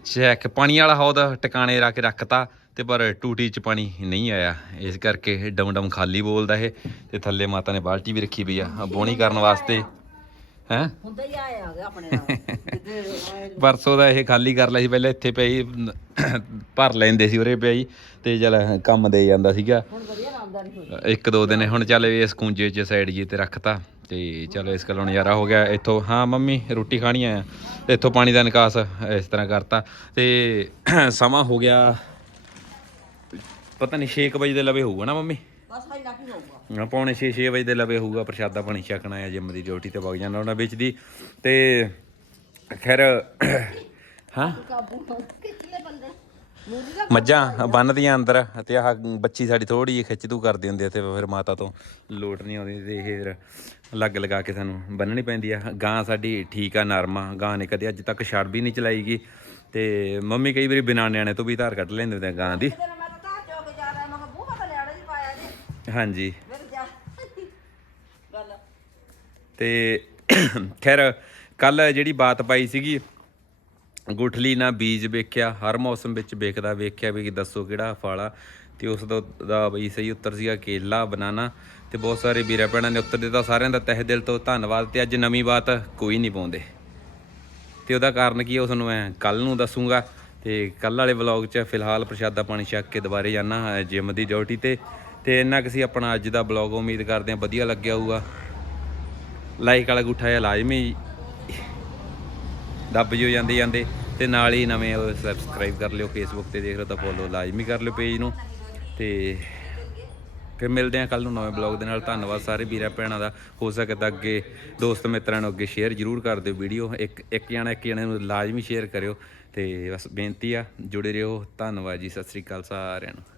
ਚੈੱਕ ਪਾਣੀ ਵਾਲਾ ਹੌਦ ਟਿਕਾਣੇ ਰੱਖ ਕੇ ਰੱਖਤਾ ਤੇ ਪਰ ਟੂਟੀ ਚ ਪਾਣੀ ਨਹੀਂ ਆਇਆ। ਇਸ ਕਰਕੇ ਡਮ ਡਮ ਖਾਲੀ ਬੋਲਦਾ ਇਹ ਤੇ ਥੱਲੇ ਮਾਤਾ ਨੇ ਬਾਲਟੀ ਵੀ ਰੱਖੀ ਪਈ ਆ। ਬੋਣੀ ਕਰਨ ਵਾਸਤੇ ਹੈ? ਹੁੰਦਾ ਹੀ ਆਇਆ ਗਿਆ ਆਪਣੇ ਨਾਲ। ਪਰਸੋਂ ਦਾ ਇਹ ਖਾਲੀ ਕਰ ਲਿਆ ਸੀ ਪਹਿਲਾਂ ਇੱਥੇ ਪਈ ਭਰ ਲੈਂਦੇ ਸੀ ਉਰੇ ਪਈ ਤੇ ਚਲ ਕੰਮ ਦੇ ਜਾਂਦਾ ਸੀਗਾ। ਹੁਣ ਵਧੀਆ ਆਮਦਨੀ ਹੋਈ ਇੱਕ ਦੋ ਦਿਨ ਹੁਣ ਚੱਲ ਇਸ ਕੁੰਜੇ ਚ ਸਾਈਡ ਜੀ ਤੇ ਰੱਖਤਾ ਤੇ ਚਲੋ ਇਸ ਕੋਲੋਂ ਨਜ਼ਾਰਾ ਹੋ ਗਿਆ। ਇੱਥੋਂ ਹਾਂ ਮੰਮੀ ਰੋਟੀ ਖਾਣੀ ਆ। ਤੇ ਇੱਥੋਂ ਪਾਣੀ ਦਾ ਨਿਕਾਸ ਇਸ ਤਰ੍ਹਾਂ ਕਰਤਾ। ਤੇ ਸਮਾਂ ਹੋ ਗਿਆ ਪਤਾ ਨਹੀਂ 6 ਵਜੇ ਦੇ ਲਵੇ ਹੋਊਗਾ ਨਾ ਮੰਮੀ? ਬਸ ਹਾਈ ਲੱਖ ਹੀ ਹੋਊਗਾ ਹਾਂ, ਪੌਣੇ 6 6 ਵਜੇ ਦੇ ਲਵੇ ਹੋਊਗਾ ਪ੍ਰਸ਼ਾਦਾ ਪਾਣੀ ਛਕਣਾ ਆ ਜਿੰਮ ਦੀ ਡਿਊਟੀ ਤੇ ਵਗ ਜਾਣਾ ਉਹਨਾਂ ਵਿੱਚ ਦੀ। ਤੇ ਖੈਰ ਹਾਂ? ਕਾਬੂ ਕਿੱਥੇ ਬੰਦੇ ਮੂਲੀ ਦਾ ਮੱਝਾਂ ਬੰਨਦੀਆਂ ਅੰਦਰ ਤੇ ਆਹ ਬੱਚੀ ਸਾਡੀ ਥੋੜੀ ਜਿਹੀ ਖਿੱਚ ਤੂ ਕਰਦੀ ਹੁੰਦੀ ਆ ਤੇ ਫਿਰ ਮਾਤਾ ਤੋਂ ਲੋਟ ਨਹੀਂ ਆਉਂਦੀ ਤੇ ਇਹ ਫਿਰ ਲੱਗ ਲਗਾ ਕੇ ਸਾਨੂੰ ਬੰਨਣੀ ਪੈਂਦੀ ਆ। ਗਾਂ ਸਾਡੀ ਠੀਕ ਆ ਨਰਮ ਆ। ਗਾਂ ਨੇ ਕਦੇ ਅੱਜ ਤੱਕ ਛੜ ਵੀ ਨਹੀਂ ਚਲਾਈਗੀ ਤੇ ਮੰਮੀ ਕਈ ਵਾਰੀ ਬਿਨਾਂ ਨਿਆਣੇ ਤੋਂ ਵੀ ਧਾਰ ਕੱਢ ਲੈਂਦੇ ਹੁੰਦੇ ਆ ਗਾਂ ਦੀ ਦਿਨ ਮੈਂ ਤਾਂ ਤਾਂ ਚੋ ਕੇ ਜਾ ਰਿਹਾ ਮੈਂ ਕਿਹਾ ਬੂਹਾ ਤਾਂ ਲਿਆੜਾ ਜੀ ਪਾਇਆ ਜੀ ਹਾਂਜੀ। ਤੇ ਖੈਰ ਕੱਲ ਜਿਹੜੀ ਬਾਤ ਪਾਈ ਸੀਗੀ ਗੁਠਲੀ ਨਾਲ ਬੀਜ ਵੇਖਿਆ ਹਰ ਮੌਸਮ ਵਿੱਚ ਵੇਖਦਾ ਵੇਖਿਆ ਵੀ ਦੱਸੋ ਕਿਹੜਾ ਫਲ ਤੇ ਉਸ ਦਾ ਦਾ ਬਈ ਸਹੀ ਉੱਤਰ ਸੀਗਾ ਕੇਲਾ ਬਨਾਨਾ ਤੇ ਬਹੁਤ ਸਾਰੇ ਵੀਰਾਂ ਭੈਣਾਂ ਨੇ ਉੱਤਰ ਦਿੱਤਾ। ਸਾਰਿਆਂ ਦਾ ਤਹਿ ਦਿਲ ਤੋਂ ਧੰਨਵਾਦ ਤੇ ਅੱਜ ਨਵੀਂ ਬਾਤ ਕੋਈ ਨਹੀਂ ਪਾਉਂਦੇ। ਤੇ ਉਹਦਾ ਕਾਰਨ ਕੀ ਹੈ ਉਸ ਨੂੰ ਮੈਂ ਕੱਲ ਨੂੰ ਦੱਸੂਗਾ। ਤੇ ਕੱਲ ਵਾਲੇ ਵਲੌਗ 'ਚ ਫਿਲਹਾਲ ਪ੍ਰਸ਼ਾਦਾ ਪਾਣੀ ਛਕ ਕੇ ਦੁਬਾਰੇ ਜਾਣਾ ਜਿਮ ਦੀ ਡਿਊਟੀ ਤੇ। ਤੇ ਇੰਨਾ ਕੁ ਸੀ ਆਪਣਾ ਅੱਜ ਦਾ ਵਲੌਗ ਉਮੀਦ ਕਰਦੇ ਹਾਂ ਵਧੀਆ ਲੱਗਿਆ ਹੋਊਗਾ। ਲਾਈਕ ਵਾਲਾ ਗੁੱਠਾ ਜਿਹਾ ਲਾਜ਼ਮੀ ਦੱਬ ਜਿਓ ਜਾਂਦੇ ਜਾਂਦੇ ਤੇ ਨਾਲ ਹੀ ਨਵੇਂ ਸਬਸਕ੍ਰਾਈਬ ਕਰ ਲਿਓ ਫੇਸਬੁੱਕ ਤੇ ਦੇਖ ਰਹੇ ਤਾਂ ਫੋਲੋ ਲਾਜ਼ਮੀ ਕਰ ਲਿਓ ਪੇਜ ਨੂੰ। ਤੇ ਫਿਰ ਮਿਲਦੇ ਹਾਂ ਕੱਲ ਨੂੰ ਨਵੇਂ ਬਲੌਗ ਦੇ ਨਾਲ। ਧੰਨਵਾਦ ਸਾਰੇ ਵੀਰਾਂ ਭੈਣਾਂ ਦਾ। ਹੋ ਸਕੇ ਤਾਂ ਅੱਗੇ ਦੋਸਤ ਮਿੱਤਰਾਂ ਨੂੰ ਅੱਗੇ ਸ਼ੇਅਰ ਜਰੂਰ ਕਰ ਦਿਓ ਵੀਡੀਓ ਇੱਕ ਇੱਕ ਜਣਾ ਇੱਕ ਜਣੇ ਨੂੰ ਲਾਜ਼ਮੀ ਸ਼ੇਅਰ ਕਰਿਓ। ਤੇ ਬਸ ਬੇਨਤੀ ਆ, ਜੁੜੇ ਰਹੋ। ਧੰਨਵਾਦ ਜੀ। ਸਤਿ ਸ੍ਰੀ ਅਕਾਲ ਸਾਰਿਆਂ ਨੂੰ।